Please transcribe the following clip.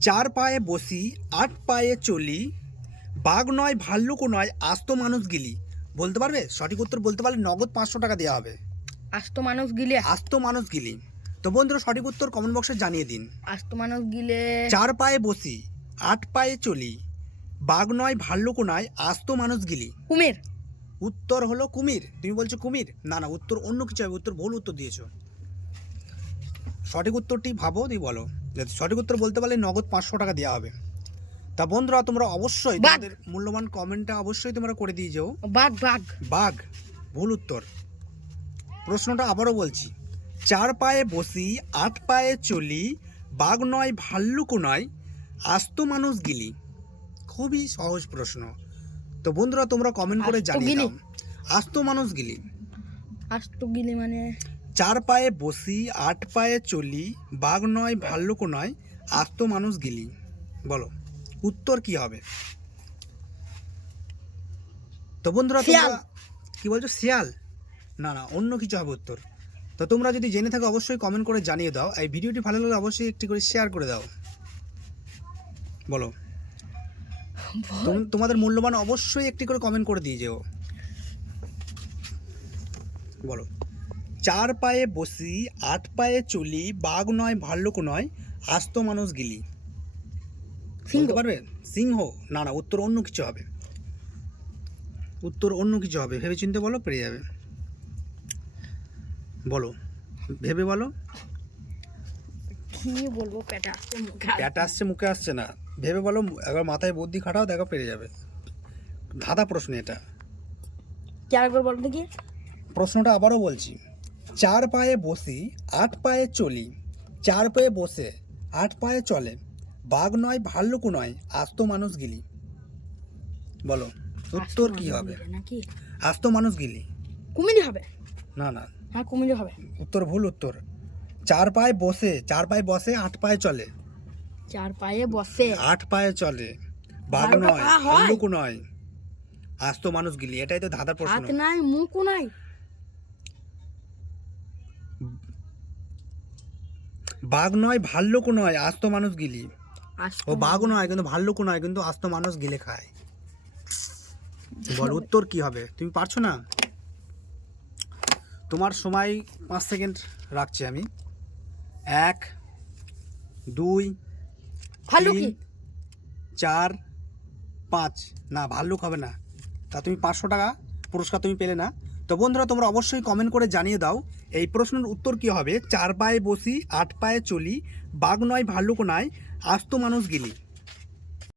চার পায়ে বসি আট পায়ে চলি বাঘ নয় ভাল্লুকও নয় আস্ত মানুষ গিলি। বলতে পারবে? সঠিক উত্তর বলতে পারলে নগদ পাঁচশো টাকা দেওয়া হবে। আস্ত মানুষ গিলে? আস্ত মানুষ গিলি। তো বন্ধুরা সঠিক উত্তর কমেন্ট বক্সে জানিয়ে দিন। আস্ত মানুষ গিলে? চার পায়ে বসি আট পায়ে চলি বাঘ নয় ভাল্লুকও নয় আস্ত মানুষ গিলি। কুমির? উত্তর হলো কুমির। তুমি বলছো কুমির? না না উত্তর অন্য কিছু হবে উত্তর ভুল উত্তর দিয়েছ। সঠিক উত্তরটি ভাবো দিয়ে বলো। যদি সঠিক উত্তর বলতে পারলে নগদ পাঁচশো টাকা দেওয়া হবে। তা বন্ধুরা তোমরা অবশ্যই। তোমাদের মূল্যবান কমেন্টটা অবশ্যই তোমরা করে দিয়ে যাও। বাঘ বাঘ! বাঘ ভুল উত্তর। প্রশ্নটা আবারও বলছি। চার পায়ে বসি আট পায়ে চলি বাঘ নয় ভাল্লুকও নয় আস্ত মানুষ গিলি। খুবই সহজ প্রশ্ন। তো বন্ধুরা তোমরা কমেন্ট করে জানিয়ে দাও। আস্ত মানুষ গিলি। আস্ত গিলে মানে? চার পায়ে বসি আট পায়ে চলি বাঘ নয় ভাল্লুকও নয় আস্ত মানুষ গিলি। বলো উত্তর কি হবে? তো বন্ধুরা শিয়াল। তোমরা কি বলছো? শিয়াল? না না অন্য কিছু হবে উত্তর। তো তোমরা যদি জেনে থাকো অবশ্যই কমেন্ট করে জানিয়ে দাও। এই ভিডিওটি ভালো লাগলে অবশ্যই একটি করে শেয়ার করে দাও। বলো। তোম- তোমাদের মূল্যবান অবশ্যই একটি করে কমেন্ট করে দিয়ে যেও। বলো। চার পায়ে বসি আট পায়ে চলি বাঘ নয় ভাল্লুক নয় আস্ত মানুষ গিলি। সিংহ? পারবে? সিংহ? না না উত্তর অন্য কিছু হবে। উত্তর অন্য কিছু হবে। ভেবে চিনতে বলো পেরে যাবে। বলো ভেবে বলো। কি বলব পেটে প্যাটা আসছে মুখে আসছে না। ভেবে বলো একবার মাথায় বুদ্ধি খাটাও দেখো পেরে যাবে। ধাঁধা প্রশ্ন এটা। কি আরেকবার বলো দেখি। প্রশ্নটা আবারও বলছি। চার পায়ে বসি আট পায়ে চলি। চার পায়ে বসে আট পায়ে চলে। বাঘ নয় ভাল্লুক নয় আস্ত মানুষ গিলি। বলো উত্তর কি হবে? নাকি? আস্ত মানুষ গিলি। কুমিরই হবে? না না। হ্যাঁ কুমিরই হবে। উত্তর ভুল উত্তর। চার পায়ে বসে চার পায়ে বসে আট পায়ে চলে। চার পায়ে বসে। আট পায়ে চলে। বাঘ নয়? ভাল্লুক নয়। আস্ত মানুষ গিলি এটাই তো ধাঁধা প্রশ্ন। হাত নাই মুখও নাই। বাঘ নয় ভাল্লুক নয় আস্ত মানুষ গিলি। ও বাঘ নয় কিন্তু ভাল্লুক নয় কিন্তু আস্ত মানুষ গিলে খায়। বল উত্তর কি হবে? তুমি পারছ না? তোমার সময় পাঁচ সেকেন্ড রাখছি আমি। এক দুই তিন, চার পাঁচ। না ভাল্লুক হবে না। তা তুমি পাঁচশো টাকা পুরস্কার তুমি পেলে না। তো বন্ধুরা, তোমরা অবশ্যই কমেন্ট করে জানিয়ে দাও, এই প্রশ্নের উত্তর কি হবে? চার পায়ে বসি, আট পায়ে চলি, বাঘ নয়, ভাল্লুক নয়, আস্ত মানুষ গিলি